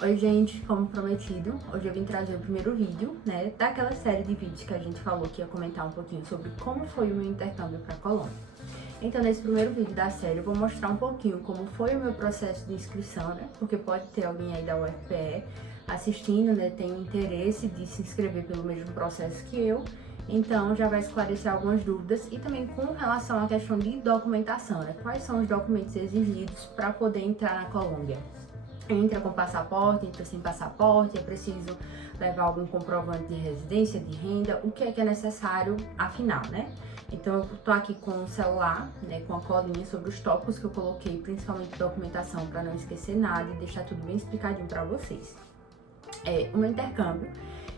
Oi gente, como prometido, hoje eu vim trazer o primeiro vídeo, né, daquela série de vídeos que a gente falou que ia comentar um pouquinho sobre como foi o meu intercâmbio para a Colômbia. Então, nesse primeiro vídeo da série, eu vou mostrar um pouquinho como foi o meu processo de inscrição, né, porque pode ter alguém aí da UFPE assistindo, né, tem interesse de se inscrever pelo mesmo processo que eu, então já vai esclarecer algumas dúvidas e também com relação à questão de documentação, né, quais são os documentos exigidos para poder entrar na Colômbia. Entra com passaporte, entra sem passaporte, é preciso levar algum comprovante de residência, de renda, o que é necessário afinal, né? Então eu tô aqui com o celular, né, com a colinha sobre os tópicos que eu coloquei, principalmente documentação, para não esquecer nada e deixar tudo bem explicadinho para vocês. O meu intercâmbio,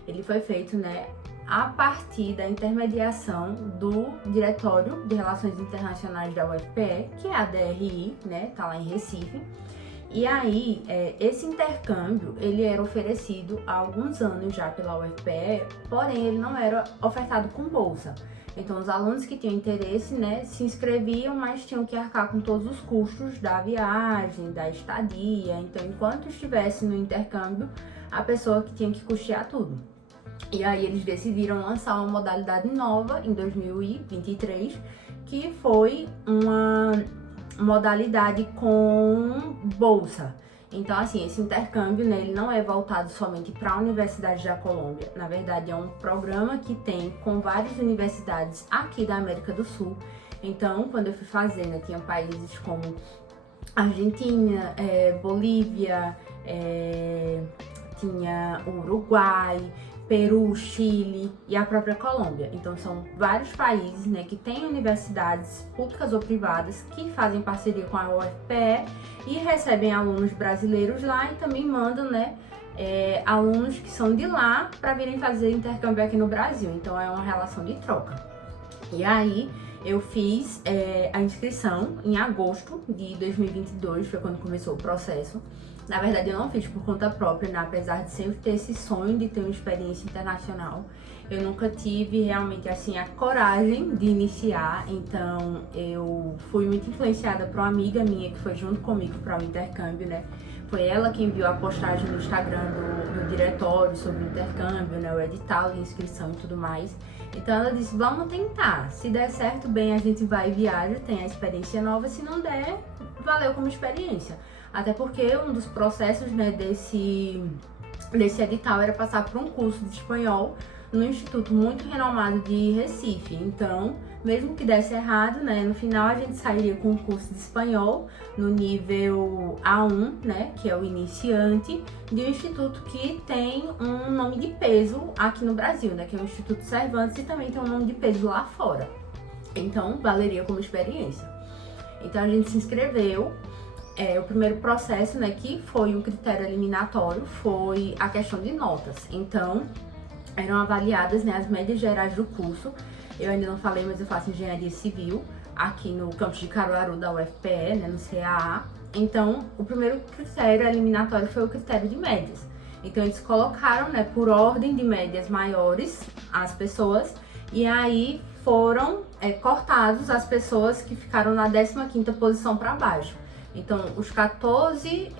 ele foi feito, né, a partir da intermediação do Diretório de Relações Internacionais da UFPE, que é a DRI, né, tá lá em Recife. E aí, esse intercâmbio, ele era oferecido há alguns anos já pela UFPE, porém ele não era ofertado com bolsa. Então, os alunos que tinham interesse, né, se inscreviam, mas tinham que arcar com todos os custos da viagem, da estadia. Então, enquanto estivesse no intercâmbio, a pessoa que tinha que custear tudo. E aí, eles decidiram lançar uma modalidade nova em 2023, que foi uma modalidade com bolsa. Então, assim, esse intercâmbio, né, ele não é voltado somente para a Universidade da Colômbia. Na verdade, é um programa que tem com várias universidades aqui da América do Sul. Então, quando eu fui fazer, né, tinha países como Argentina, Bolívia, tinha o Uruguai, Peru, Chile e a própria Colômbia. Então são vários países, né, que têm universidades públicas ou privadas que fazem parceria com a UFPE e recebem alunos brasileiros lá e também mandam, né, alunos que são de lá para virem fazer intercâmbio aqui no Brasil. Então é uma relação de troca. E aí eu fiz a inscrição em agosto de 2022, foi quando começou o processo. Na verdade, eu não fiz por conta própria, né? Apesar de sempre ter esse sonho de ter uma experiência internacional. Eu nunca tive realmente, assim, a coragem de iniciar. Então, eu fui muito influenciada por uma amiga minha que foi junto comigo para o intercâmbio, né? Foi ela quem viu a postagem no Instagram do diretório sobre o intercâmbio, né? O edital de inscrição e tudo mais. Então, ela disse, vamos tentar. Se der certo, bem, a gente vai e viaja, tem a experiência nova. Se não der, valeu como experiência. Até porque um dos processos, né, desse edital era passar por um curso de espanhol no instituto muito renomado de Recife. Então, mesmo que desse errado, né, no final a gente sairia com um curso de espanhol no nível A1, né, que é o iniciante, de um instituto que tem um nome de peso aqui no Brasil, né, que é o Instituto Cervantes, e também tem um nome de peso lá fora. Então, valeria como experiência. Então, a gente se inscreveu. O primeiro processo, né, que foi o critério eliminatório, foi a questão de notas. Então, eram avaliadas, né, as médias gerais do curso. Eu ainda não falei, mas eu faço engenharia civil aqui no campus de Caruaru da UFPE, né, no CAA. Então, o primeiro critério eliminatório foi o critério de médias. Então, eles colocaram, né, por ordem de médias maiores as pessoas, e aí foram cortados as pessoas que ficaram na 15ª posição para baixo. Então, as 14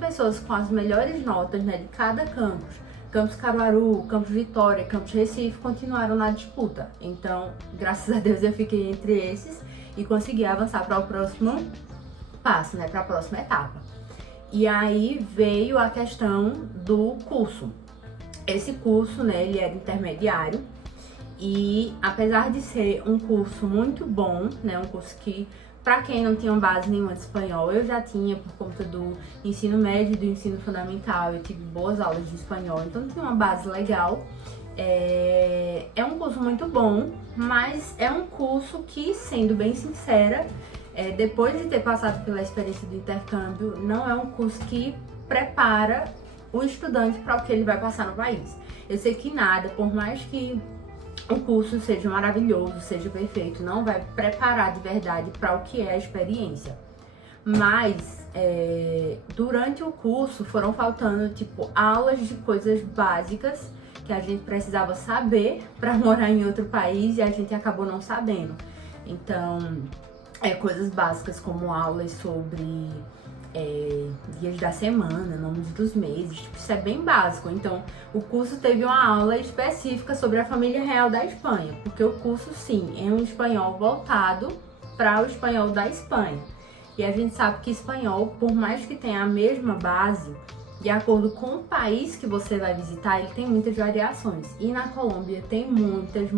pessoas com as melhores notas, né, de cada campus, Campus Caruaru, Campus Vitória, Campus Recife, continuaram na disputa. Então, graças a Deus, eu fiquei entre esses e consegui avançar para o próximo passo, né, para a próxima etapa. E aí veio a questão do curso. Esse curso, né, ele era intermediário e, apesar de ser um curso muito bom, né, um curso que, para quem não tinha base nenhuma de espanhol, eu já tinha por conta do ensino médio e do ensino fundamental, eu tive boas aulas de espanhol, então tinha uma base legal. É um curso muito bom, mas é um curso que, sendo bem sincera, depois de ter passado pela experiência do intercâmbio, não é um curso que prepara o estudante para o que ele vai passar no país. Eu sei que nada, por mais que o curso seja maravilhoso, seja perfeito, não vai preparar de verdade para o que é a experiência. Mas durante o curso foram faltando tipo aulas de coisas básicas que a gente precisava saber para morar em outro país e a gente acabou não sabendo. Então, coisas básicas como aulas sobre dias da semana, nomes dos meses, tipo, isso é bem básico. Então, o curso teve uma aula específica sobre a família real da Espanha, porque o curso, sim, é um espanhol voltado para o espanhol da Espanha. E a gente sabe que espanhol, por mais que tenha a mesma base, de acordo com o país que você vai visitar, ele tem muitas variações. E na Colômbia tem muitas.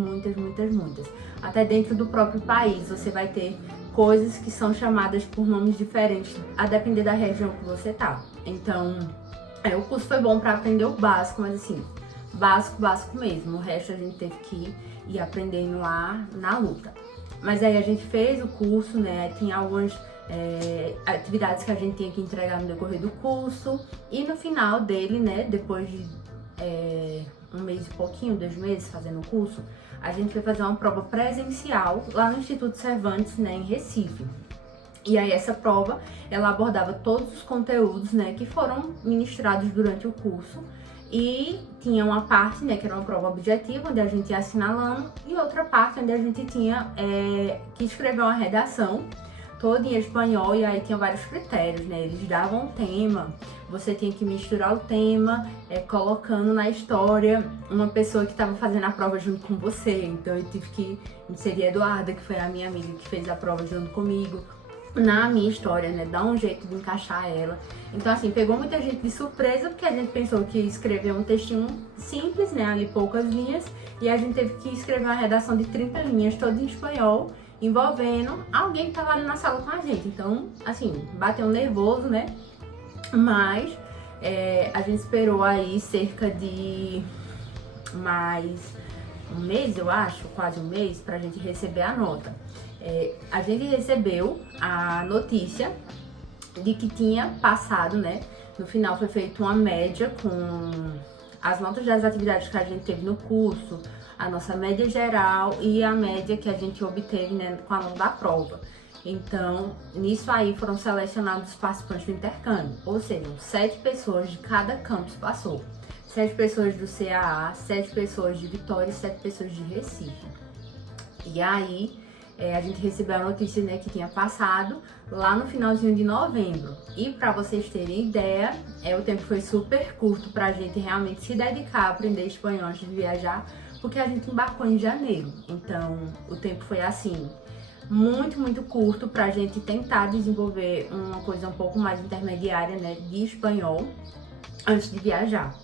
Até dentro do próprio país você vai ter coisas que são chamadas por nomes diferentes, a depender da região que você tá. Então, o curso foi bom para aprender o básico, mas assim, básico mesmo. O resto a gente teve que ir aprendendo lá na luta. Mas aí a gente fez o curso, né? Tinha algumas atividades que a gente tinha que entregar no decorrer do curso. E no final dele, né? Depois de um mês e pouquinho, 2 meses fazendo o curso, a gente foi fazer uma prova presencial lá no Instituto Cervantes, né, em Recife. E aí essa prova, ela abordava todos os conteúdos, né, que foram ministrados durante o curso. E tinha uma parte, né, que era uma prova objetiva, onde a gente ia assinalando, e outra parte onde a gente tinha que escrever uma redação toda em espanhol, e aí tinha vários critérios, né? Eles davam um tema, você tinha que misturar o tema, colocando na história uma pessoa que estava fazendo a prova junto com você. Então eu tive que inserir a Eduarda, que foi a minha amiga que fez a prova junto comigo, na minha história, né? Dar um jeito de encaixar ela. Então, assim, pegou muita gente de surpresa, porque a gente pensou que ia escrever um textinho simples, né? Ali poucas linhas, e a gente teve que escrever uma redação de 30 linhas, toda em espanhol, envolvendo alguém que tava ali na sala com a gente. Então, assim, bateu um nervoso, né? Mas a gente esperou aí cerca de mais um mês, eu acho, quase um mês, pra gente receber a nota. A gente recebeu a notícia de que tinha passado, né? No final foi feita uma média com as notas das atividades que a gente teve no curso, a nossa média geral e a média que a gente obteve, né, com a nota da prova. Então, nisso aí foram selecionados os participantes do intercâmbio, ou seja, 7 pessoas de cada campus passou. 7 pessoas do CAA, 7 pessoas de Vitória e 7 pessoas de Recife. E aí, a gente recebeu a notícia, né, que tinha passado lá no finalzinho de novembro. E para vocês terem ideia, o tempo foi super curto pra gente realmente se dedicar a aprender espanhol antes de viajar, porque a gente embarcou em janeiro. Então, o tempo foi assim, muito curto pra gente tentar desenvolver uma coisa um pouco mais intermediária, né, de espanhol antes de viajar.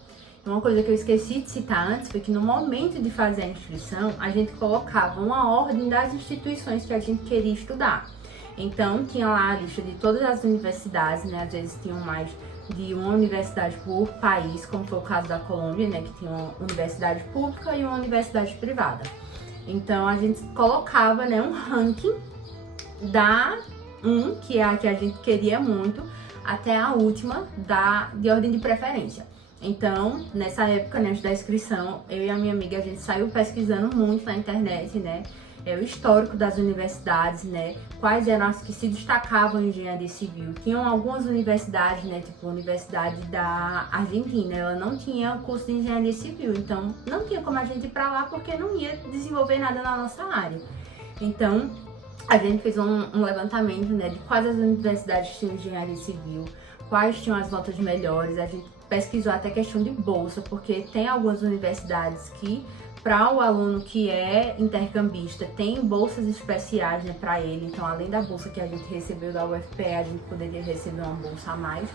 Uma coisa que eu esqueci de citar antes foi que no momento de fazer a inscrição, a gente colocava uma ordem das instituições que a gente queria estudar. Então, tinha lá a lista de todas as universidades, né? Às vezes tinham mais de uma universidade por país, como foi o caso da Colômbia, né? Que tinha uma universidade pública e uma universidade privada. Então, a gente colocava, né, um ranking da que é a que a gente queria muito, até a última de ordem de preferência. Então, nessa época, né, antes da inscrição, eu e a minha amiga, a gente saiu pesquisando muito na internet, né, o histórico das universidades, né, quais eram as que se destacavam em engenharia civil. Tinham algumas universidades, né, tipo a Universidade da Argentina, ela não tinha curso de engenharia civil, então não tinha como a gente ir pra lá porque não ia desenvolver nada na nossa área. Então, a gente fez um levantamento, né, de quais as universidades tinham engenharia civil, quais tinham as notas melhores. A gente pesquisou até questão de bolsa, porque tem algumas universidades que, para o aluno que é intercambista, tem bolsas especiais, né, para ele. Então, além da bolsa que a gente recebeu da UFPE, a gente poderia receber uma bolsa a mais.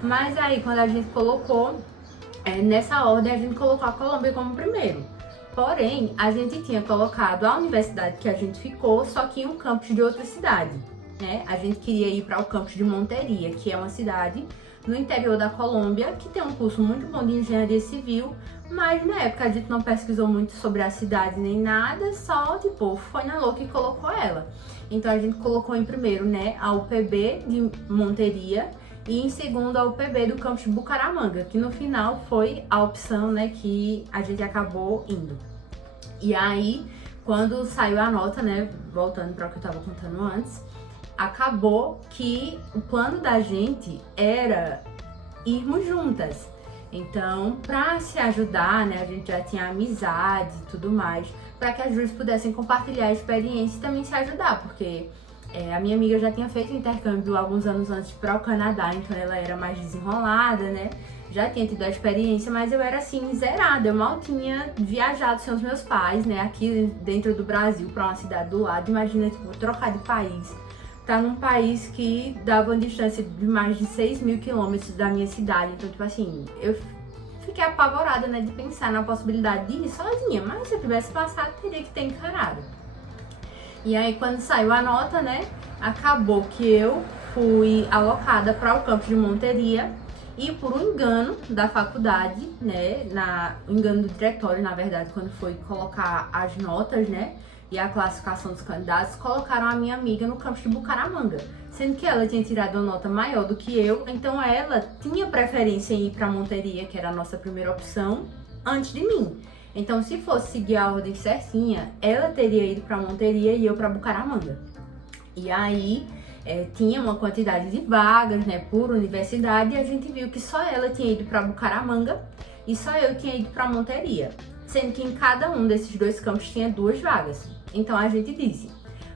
Mas aí, quando a gente colocou, nessa ordem, a gente colocou a Colômbia como primeiro. Porém, a gente tinha colocado a universidade que a gente ficou, só que em um campus de outra cidade, né? A gente queria ir para o campus de Monteria, que é uma cidade no interior da Colômbia, que tem um curso muito bom de engenharia civil, mas na época a gente não pesquisou muito sobre a cidade nem nada, só tipo, foi na louca e colocou ela. Então a gente colocou em primeiro, né, a UPB de Monteria e em segundo a UPB do campus de Bucaramanga, que no final foi a opção, né, que a gente acabou indo. E aí, quando saiu a nota, né, voltando para o que eu estava contando antes, acabou que o plano da gente era irmos juntas. Então, para se ajudar, né, a gente já tinha amizade e tudo mais, para que as duas pudessem compartilhar a experiência e também se ajudar, porque A minha amiga já tinha feito intercâmbio alguns anos antes para o Canadá, então ela era mais desenrolada, né? Já tinha tido a experiência, mas eu era assim, zerada. Eu mal tinha viajado sem os meus pais, né? Aqui dentro do Brasil, para uma cidade do lado. Imagina, tipo, trocar de país. Tá num país que dava uma distância de mais de 6.000 quilômetros da minha cidade. Então, tipo assim, eu fiquei apavorada, né? De pensar na possibilidade de ir sozinha. Mas se eu tivesse passado, teria que ter encarado. E aí, quando saiu a nota, né? Acabou que eu fui alocada para o campus de Monteria. E por um engano da faculdade, né, o engano do diretório, na verdade, quando foi colocar as notas, né, e a classificação dos candidatos, colocaram a minha amiga no campus de Bucaramanga, sendo que ela tinha tirado uma nota maior do que eu, então ela tinha preferência em ir para Monteria, que era a nossa primeira opção, antes de mim. Então, se fosse seguir a ordem certinha, ela teria ido para Monteria e eu para Bucaramanga. E aí tinha uma quantidade de vagas, né, por universidade, e a gente viu que só ela tinha ido para Bucaramanga e só eu tinha ido para Monteria, sendo que em cada um desses dois campos tinha 2 vagas. Então a gente disse,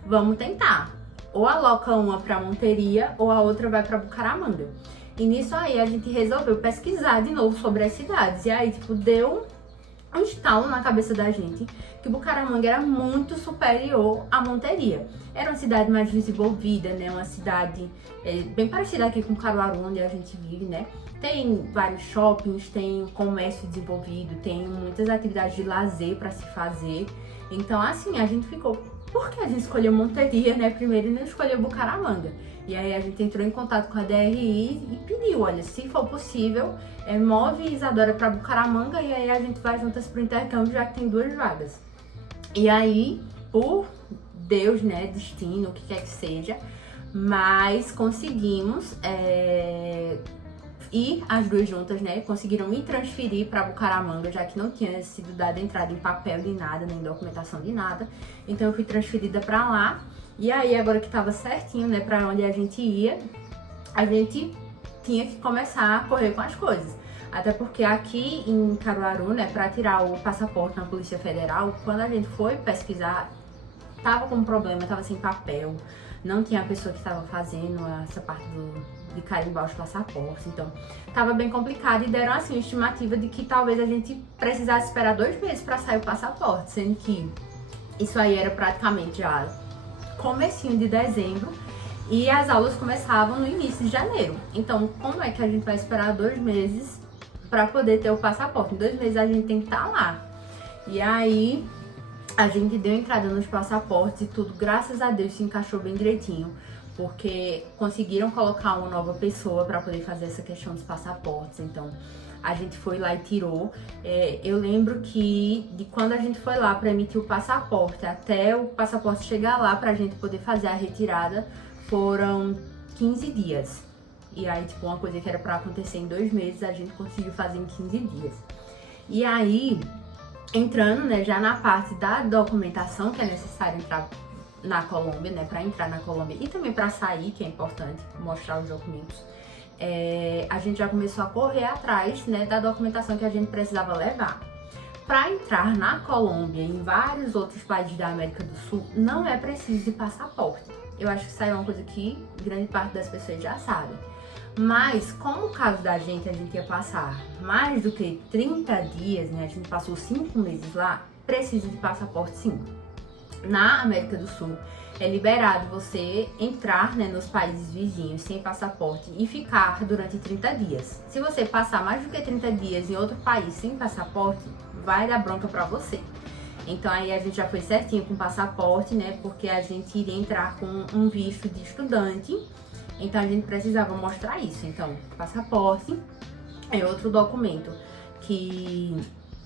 vamos tentar, ou aloca uma para Monteria ou a outra vai para Bucaramanga. E nisso aí a gente resolveu pesquisar de novo sobre as cidades, e aí tipo deu um estalo na cabeça da gente que Bucaramanga era muito superior a Monteria. Era uma cidade mais desenvolvida, né? Uma cidade bem parecida aqui com Caruaru, onde a gente vive, né? Tem vários shoppings, tem comércio desenvolvido, tem muitas atividades de lazer para se fazer. Então, assim, a gente ficou... Por que a gente escolheu Monteria, né? Primeiro e não escolheu Bucaramanga? E aí a gente entrou em contato com a DRI e pediu, olha, se for possível, move Isadora para Bucaramanga e aí a gente vai juntas pro intercâmbio, já que tem 2 vagas. E aí, por Deus, né, destino, o que quer que seja, mas conseguimos ir as 2 juntas, né, conseguiram me transferir para Bucaramanga, já que não tinha sido dada entrada em papel de nada, nem documentação de nada. Então eu fui transferida para lá. E aí, agora que tava certinho, né, pra onde a gente ia, a gente tinha que começar a correr com as coisas. Até porque aqui em Caruaru, né, pra tirar o passaporte na Polícia Federal, quando a gente foi pesquisar, tava com problema, tava sem papel, não tinha a pessoa que estava fazendo essa parte de carimbar os passaportes, então tava bem complicado e deram assim uma estimativa de que talvez a gente precisasse esperar 2 meses pra sair o passaporte, sendo que isso aí era praticamente já comecinho de dezembro e as aulas começavam no início de janeiro. Então, como é que a gente vai esperar 2 meses para poder ter o passaporte? Em 2 meses a gente tem que estar lá. E aí, a gente deu entrada nos passaportes e tudo, graças a Deus, se encaixou bem direitinho, porque conseguiram colocar uma nova pessoa para poder fazer essa questão dos passaportes. Então, a gente foi lá e tirou. Eu lembro que de quando a gente foi lá para emitir o passaporte até o passaporte chegar lá pra gente poder fazer a retirada, foram 15 dias. E aí, tipo, uma coisa que era para acontecer em 2 meses, a gente conseguiu fazer em 15 dias. E aí, entrando, né, já na parte da documentação que é necessário entrar na Colômbia, né, para entrar na Colômbia e também para sair, que é importante mostrar os documentos. A gente já começou a correr atrás, né, da documentação que a gente precisava levar. Para entrar na Colômbia e em vários outros países da América do Sul, não é preciso de passaporte. Eu acho que isso aí é uma coisa que grande parte das pessoas já sabem. Mas, como o caso da gente, a gente ia passar mais do que 30 dias, né, a gente passou 5 meses lá, precisa de passaporte sim. Na América do Sul, é liberado você entrar, né, nos países vizinhos sem passaporte e ficar durante 30 dias. Se você passar mais do que 30 dias em outro país sem passaporte, vai dar bronca pra você. Então aí a gente já foi certinho com o passaporte, né, porque a gente iria entrar com um visto de estudante, então a gente precisava mostrar isso. Então, passaporte é outro documento que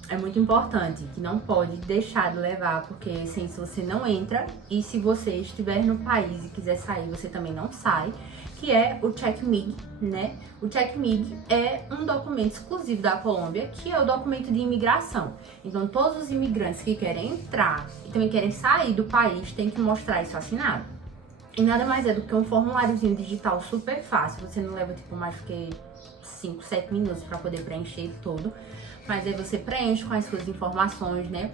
é muito importante, que não pode deixar de levar, porque sem isso você não entra, e se você estiver no país e quiser sair, você também não sai, que é o CHECMIG, né? O CHECMIG é um documento exclusivo da Colômbia, que é o documento de imigração. Então, todos os imigrantes que querem entrar e também querem sair do país têm que mostrar isso assinado. E nada mais é do que um formuláriozinho digital super fácil, você não leva tipo mais do que 5, 7 minutos para poder preencher tudo. Mas aí você preenche com as suas informações, né?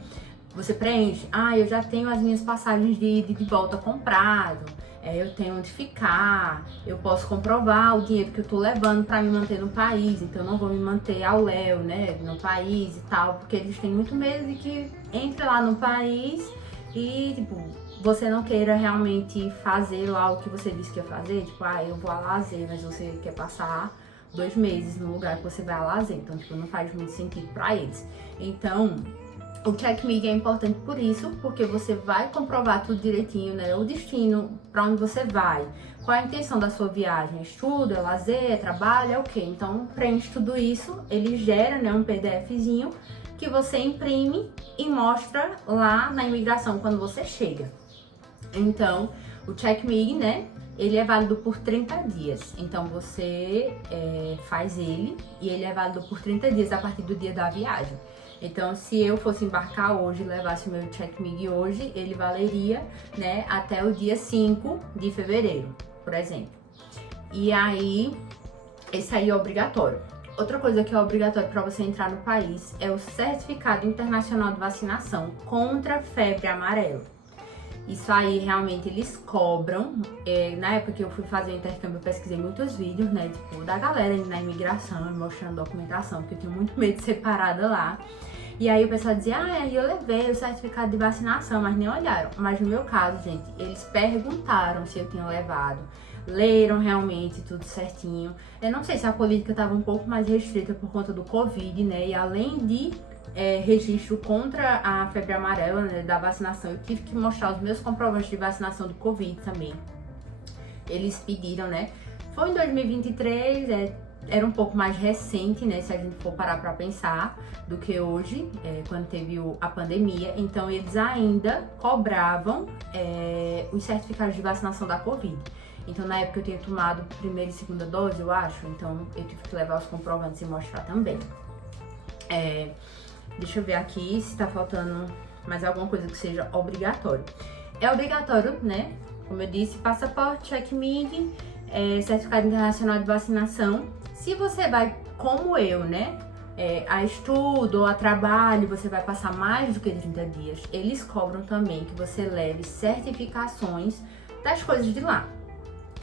Você preenche, eu já tenho as minhas passagens de ida e de volta comprado, eu tenho onde ficar, eu posso comprovar o dinheiro que eu tô levando para me manter no país, então eu não vou me manter ao léu, né, no país e tal, porque eles têm muito medo de que entre lá no país e, tipo, você não queira realmente fazer lá o que você disse que ia fazer, tipo, eu vou a lazer, mas você quer passar 2 meses no lugar que você vai a lazer, então, tipo, não faz muito sentido para eles. Então, o CheckMig é importante por isso, porque você vai comprovar tudo direitinho, né? O destino, para onde você vai, qual é a intenção da sua viagem, é estudo, é lazer, é trabalho, é o quê? Então, preenche tudo isso, ele gera, né, um PDFzinho que você imprime e mostra lá na imigração quando você chega. Então, o CheckMig, né, ele é válido por 30 dias. Então, você faz ele e ele é válido por 30 dias a partir do dia da viagem. Então, se eu fosse embarcar hoje e levasse o meu CheckMig hoje, ele valeria, né, até o dia 5 de fevereiro, por exemplo. E aí, esse aí é obrigatório. Outra coisa que é obrigatório para você entrar no país é o Certificado Internacional de Vacinação contra a febre amarela. Isso aí, realmente, eles cobram. Na época que eu fui fazer o intercâmbio, eu pesquisei muitos vídeos, né, tipo, da galera na imigração, mostrando documentação, porque eu tinha muito medo de ser parada lá. E aí o pessoal dizia, eu levei o certificado de vacinação, mas nem olharam. Mas no meu caso, gente, eles perguntaram se eu tinha levado. Leram realmente tudo certinho. Eu não sei se a política estava um pouco mais restrita por conta do Covid, né? E além de registro contra a febre amarela, né, da vacinação, eu tive que mostrar os meus comprovantes de vacinação do Covid também. Eles pediram, né? Foi em 2023, era um pouco mais recente, né, se a gente for parar para pensar, do que hoje, quando teve a pandemia. Então, eles ainda cobravam os certificados de vacinação da Covid. Então, na época eu tinha tomado primeira e segunda dose, eu acho. Então, eu tive que levar os comprovantes e mostrar também. Deixa eu ver aqui se tá faltando mais alguma coisa que seja obrigatório. É obrigatório, né? Como eu disse, passaporte, CheckMig, certificado internacional de vacinação. Se você vai, como eu, né, a estudo ou a trabalho, você vai passar mais do que 30 dias, eles cobram também que você leve certificações das coisas de lá.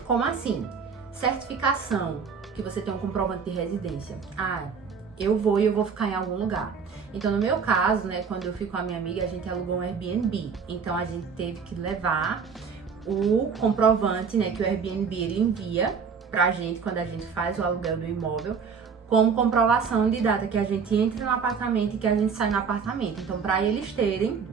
Como assim? Certificação, que você tem um comprovante de residência. Eu vou ficar em algum lugar. Então, no meu caso, né, quando eu fui com a minha amiga, a gente alugou um Airbnb. Então, a gente teve que levar o comprovante, né, que o Airbnb ele envia pra gente quando a gente faz o aluguel do imóvel, como comprovação de data que a gente entra no apartamento e que a gente sai no apartamento. Então, para eles terem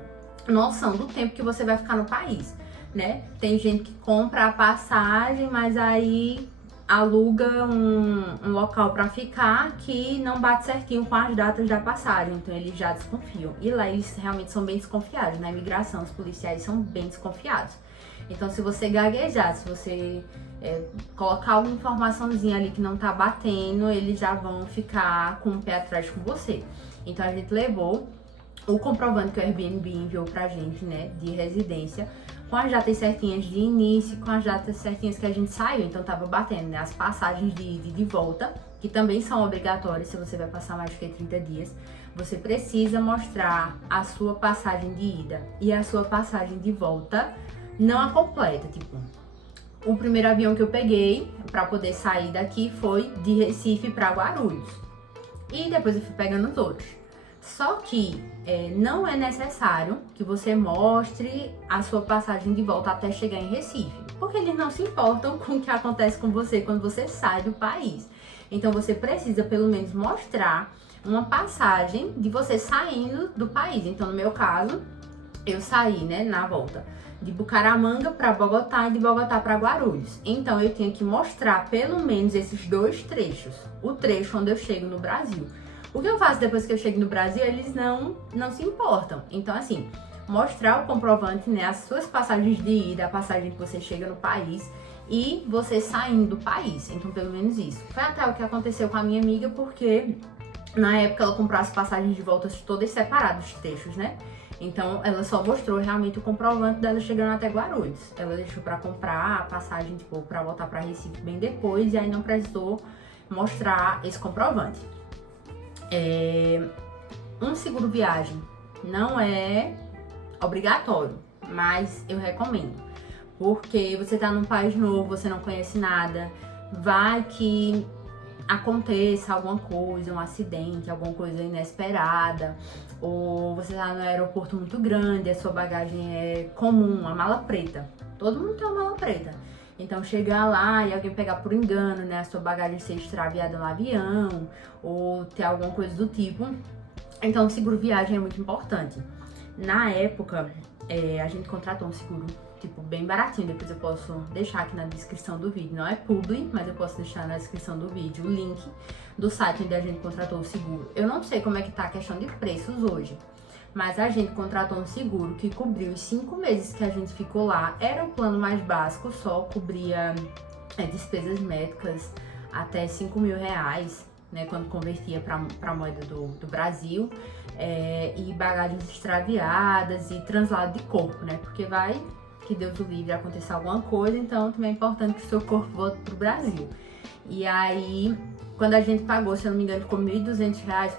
noção do tempo que você vai ficar no país, né? Tem gente que compra a passagem, mas aí aluga um local para ficar que não bate certinho com as datas da passagem, então eles já desconfiam. E lá eles realmente são bem desconfiados, na imigração os policiais são bem desconfiados. Então, se você gaguejar, se você colocar alguma informaçãozinha ali que não tá batendo, eles já vão ficar com o pé atrás com você. Então, a gente levou o comprovante que o Airbnb enviou pra gente, né, de residência, com as datas certinhas de início, com as datas certinhas que a gente saiu, então tava batendo, né, as passagens de ida e de volta, que também são obrigatórias se você vai passar mais do que 30 dias. Você precisa mostrar a sua passagem de ida e a sua passagem de volta, não a completa, tipo, o primeiro avião que eu peguei para poder sair daqui foi de Recife para Guarulhos. E depois eu fui pegando os outros. Só que não é necessário que você mostre a sua passagem de volta até chegar em Recife, porque eles não se importam com o que acontece com você quando você sai do país. Então você precisa pelo menos mostrar uma passagem de você saindo do país. Então, no meu caso, eu saí, né, na volta de Bucaramanga para Bogotá e de Bogotá para Guarulhos. Então, eu tinha que mostrar pelo menos esses 2 trechos. O trecho onde eu chego no Brasil. O que eu faço depois que eu chego no Brasil, eles não se importam. Então, assim, mostrar o comprovante, né, as suas passagens de ida, a passagem que você chega no país e você saindo do país. Então, pelo menos isso. Foi até o que aconteceu com a minha amiga, porque na época ela comprou as passagens de volta todas separadas, os trechos, né? Então, ela só mostrou realmente o comprovante dela chegando até Guarulhos. Ela deixou pra comprar a passagem, tipo, pra voltar pra Recife bem depois, e aí não precisou mostrar esse comprovante. Um seguro viagem não é obrigatório, mas eu recomendo. Porque você tá num país novo, você não conhece nada, vai que aconteça alguma coisa, um acidente, alguma coisa inesperada, ou você tá no aeroporto muito grande, a sua bagagem é comum, uma mala preta. Todo mundo tem uma mala preta. Então chegar lá e alguém pegar por engano, né, a sua bagagem ser extraviada no avião, ou ter alguma coisa do tipo. Então o seguro viagem é muito importante. Na época, a gente contratou um seguro tipo bem baratinho, depois eu posso deixar aqui na descrição do vídeo, não é publi, mas eu posso deixar na descrição do vídeo o link do site onde a gente contratou o seguro. Eu não sei como é que tá a questão de preços hoje, mas a gente contratou um seguro que cobriu os 5 meses que a gente ficou lá. Era o plano mais básico, só cobria despesas médicas até 5 mil reais, né, quando convertia para moeda do Brasil, e bagagens extraviadas e translado de corpo, né, porque vai que Deus o livre acontecer alguma coisa, então também é importante que o seu corpo volte pro Brasil. E aí, quando a gente pagou, se eu não me engano, ficou R$1.200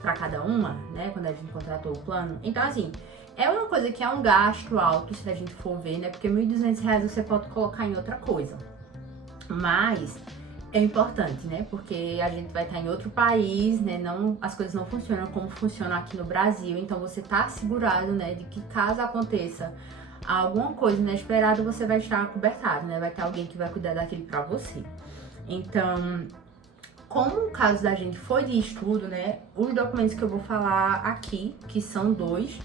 para cada uma, né, quando a gente contratou o plano. Então, assim, é uma coisa que é um gasto alto, se a gente for ver, né, porque R$1.200 você pode colocar em outra coisa. Mas é importante, né, porque a gente vai estar em outro país, né, as coisas não funcionam como funcionam aqui no Brasil, então você tá assegurado, né, de que caso aconteça alguma coisa inesperada, você vai estar cobertado, né? Vai ter alguém que vai cuidar daquilo pra você. Então, como o caso da gente foi de estudo, né? Os documentos que eu vou falar aqui, que são 2,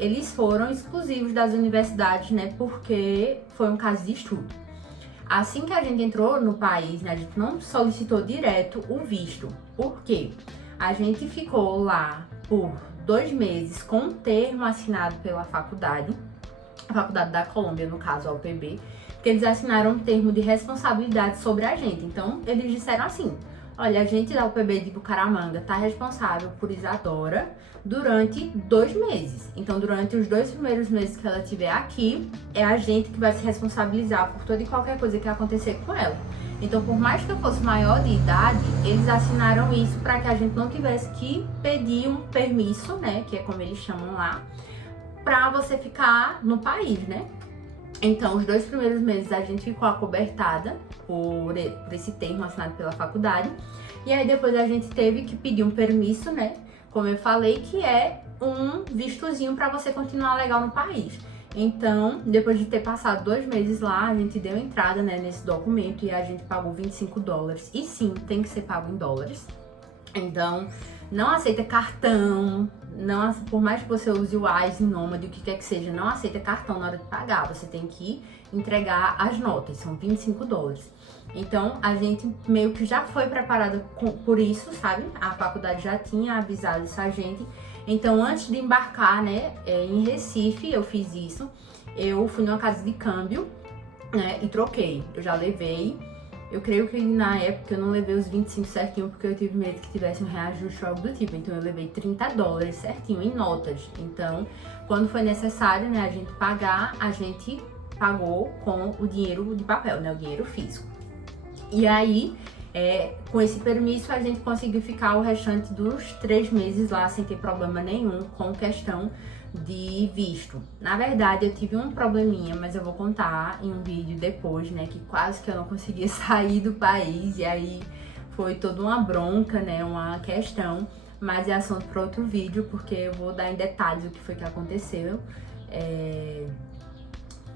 eles foram exclusivos das universidades, né? Porque foi um caso de estudo. Assim que a gente entrou no país, né? A gente não solicitou direto o visto. Por quê? A gente ficou lá por 2 meses com um termo assinado pela faculdade, a Faculdade da Colômbia, no caso, a UPB, que eles assinaram um termo de responsabilidade sobre a gente. Então, eles disseram assim: olha, a gente da UPB de Bucaramanga tá responsável por Isadora durante 2 meses. Então, durante os 2 primeiros meses que ela estiver aqui, é a gente que vai se responsabilizar por toda e qualquer coisa que acontecer com ela. Então, por mais que eu fosse maior de idade, eles assinaram isso para que a gente não tivesse que pedir um permisso, né, que é como eles chamam lá, pra você ficar no país, né? Então, os 2 primeiros meses a gente ficou acobertada por esse termo assinado pela faculdade. E aí depois a gente teve que pedir um permisso, né? Como eu falei, que é um vistozinho pra você continuar legal no país. Então, depois de ter passado 2 meses lá, a gente deu entrada, né, nesse documento e a gente pagou $25. E sim, tem que ser pago em dólares. Então, não aceita cartão, não, por mais que você use o Wise, Nomad, o que quer que seja, não aceita cartão na hora de pagar. Você tem que entregar as notas, são $25. Então, a gente meio que já foi preparada por isso, sabe? A faculdade já tinha avisado isso a gente. Então, antes de embarcar, né, em Recife, eu fiz isso. Eu fui numa casa de câmbio, né, e troquei. Eu já levei. Eu creio que na época eu não levei os 25 certinho, porque eu tive medo que tivesse um reajuste ou algo do tipo. Então eu levei $30 certinho em notas. Então, quando foi necessário, né, a gente pagar, a gente pagou com o dinheiro de papel, né, o dinheiro físico. E aí, com esse permisso, a gente conseguiu ficar o restante dos 3 meses lá sem ter problema nenhum com questão de visto. Na verdade, eu tive um probleminha, mas eu vou contar em um vídeo depois, né, que quase que eu não conseguia sair do país, e aí foi toda uma bronca, né, uma questão, mas é assunto para outro vídeo, porque eu vou dar em detalhes o que foi que aconteceu.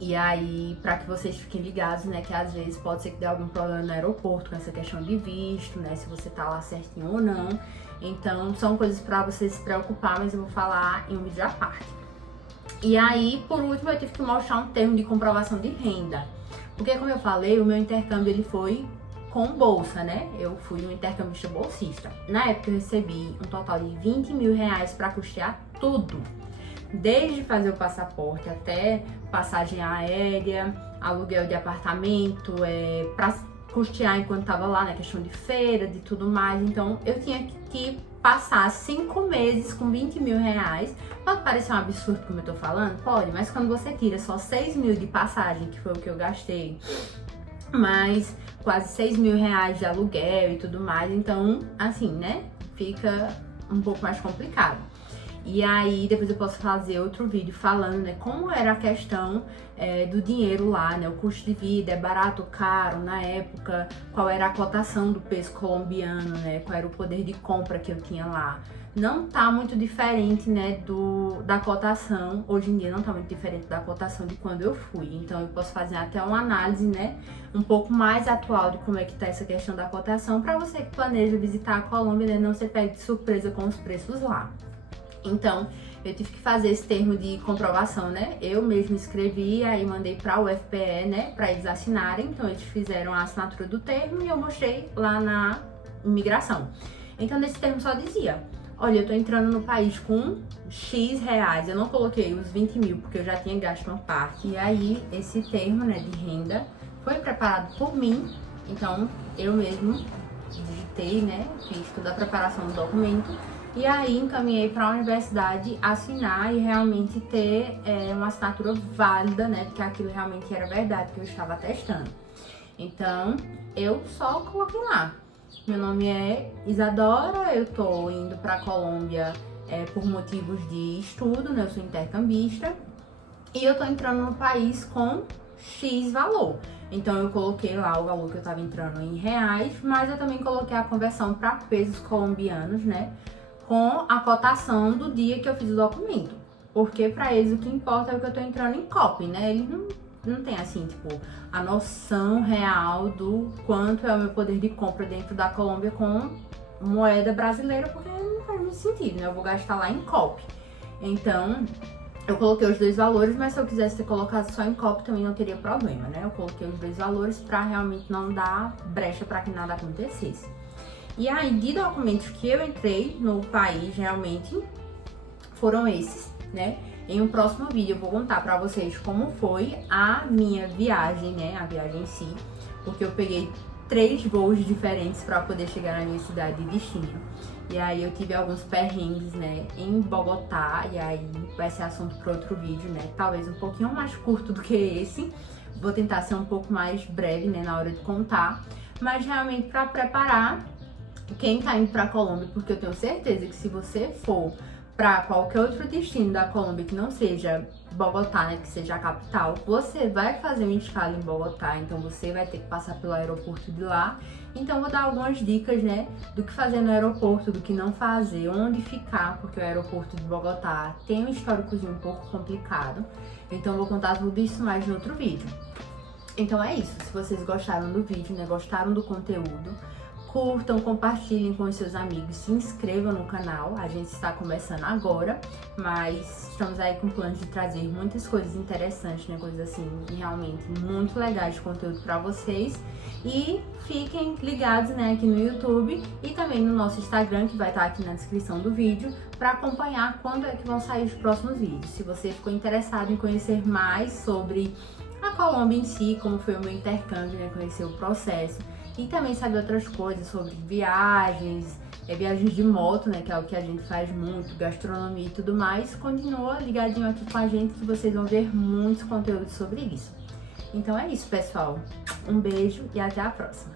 E aí, para que vocês fiquem ligados, né, que às vezes pode ser que dê algum problema no aeroporto com essa questão de visto, né, se você tá lá certinho ou não. Então, são coisas para você se preocupar, mas eu vou falar em um vídeo à parte. E aí, por último, eu tive que mostrar um termo de comprovação de renda. Porque, como eu falei, o meu intercâmbio ele foi com bolsa, né? Eu fui um intercambista bolsista. Na época, eu recebi um total de R$20 mil para custear tudo. Desde fazer o passaporte até passagem aérea, aluguel de apartamento, para custear enquanto tava lá, né, questão de feira, de tudo mais. Então, eu tinha que passar 5 meses com R$20 mil. Pode parecer um absurdo como eu tô falando? Pode, mas quando você tira só 6 mil de passagem, que foi o que eu gastei, mais quase 6 mil reais de aluguel e tudo mais, então, assim, né, fica um pouco mais complicado. E aí depois eu posso fazer outro vídeo falando, né, como era a questão do dinheiro lá, né, o custo de vida, é barato, caro na época, qual era a cotação do peso colombiano, né, qual era o poder de compra que eu tinha lá. Não tá muito diferente, né, da cotação, hoje em dia não tá muito diferente da cotação de quando eu fui. Então eu posso fazer até uma análise, né, um pouco mais atual de como é que tá essa questão da cotação, para você que planeja visitar a Colômbia, né, não ser pego de surpresa com os preços lá. Então, eu tive que fazer esse termo de comprovação, né? Eu mesmo escrevi, aí mandei para o UFPE, né? Para eles assinarem. Então, eles fizeram a assinatura do termo e eu mostrei lá na imigração. Então, nesse termo só dizia: olha, eu tô entrando no país com X reais. Eu não coloquei os 20 mil, porque eu já tinha gasto uma parte. E aí, esse termo, né, de renda foi preparado por mim. Então, eu mesmo digitei, né? Fiz toda a preparação do documento. E aí encaminhei para a universidade assinar e realmente ter uma assinatura válida, né? Porque aquilo realmente era verdade, que eu estava testando. Então, eu só coloquei lá. Meu nome é Isadora, eu tô indo para a Colômbia por motivos de estudo, né? Eu sou intercambista. E eu tô entrando no país com X valor. Então eu coloquei lá o valor que eu tava entrando em reais, mas eu também coloquei a conversão para pesos colombianos, né? Com a cotação do dia que eu fiz o documento. Porque para eles o que importa é o que eu tô entrando em COP, né? Eles não tem assim, tipo, a noção real do quanto é o meu poder de compra dentro da Colômbia com moeda brasileira, porque não faz muito sentido, né? Eu vou gastar lá em COP. Então, eu coloquei os dois valores, mas se eu quisesse ter colocado só em COP também não teria problema, né? Eu coloquei os dois valores para realmente não dar brecha para que nada acontecesse. E aí, de documentos que eu entrei no país, realmente, foram esses, né? Em um próximo vídeo eu vou contar pra vocês como foi a minha viagem, né? A viagem em si, porque eu peguei 3 voos diferentes pra poder chegar na minha cidade de destino. E aí eu tive alguns perrengues, né? Em Bogotá, e aí vai ser assunto para outro vídeo, né? Talvez um pouquinho mais curto do que esse. Vou tentar ser um pouco mais breve, né? Na hora de contar. Mas realmente pra preparar quem tá indo pra Colômbia, porque eu tenho certeza que se você for pra qualquer outro destino da Colômbia que não seja Bogotá, né, que seja a capital, você vai fazer uma escala em Bogotá, então você vai ter que passar pelo aeroporto de lá. Então vou dar algumas dicas, né, do que fazer no aeroporto, do que não fazer, onde ficar, porque o aeroporto de Bogotá tem um históricozinho um pouco complicado. Então vou contar tudo isso mais no outro vídeo. Então é isso, se vocês gostaram do vídeo, né, gostaram do conteúdo, curtam, compartilhem com os seus amigos, se inscrevam no canal. A gente está começando agora, mas estamos aí com planos de trazer muitas coisas interessantes, né? Coisas assim, realmente muito legais de conteúdo para vocês. E fiquem ligados, né, aqui no YouTube e também no nosso Instagram, que vai estar aqui na descrição do vídeo, para acompanhar quando é que vão sair os próximos vídeos. Se você ficou interessado em conhecer mais sobre a Colômbia em si, como foi o meu intercâmbio, né, conhecer o processo, e também saber outras coisas sobre viagens, viagens de moto, né, que é o que a gente faz muito, gastronomia e tudo mais, continua ligadinho aqui com a gente que vocês vão ver muitos conteúdos sobre isso. Então é isso, pessoal. Um beijo e até a próxima.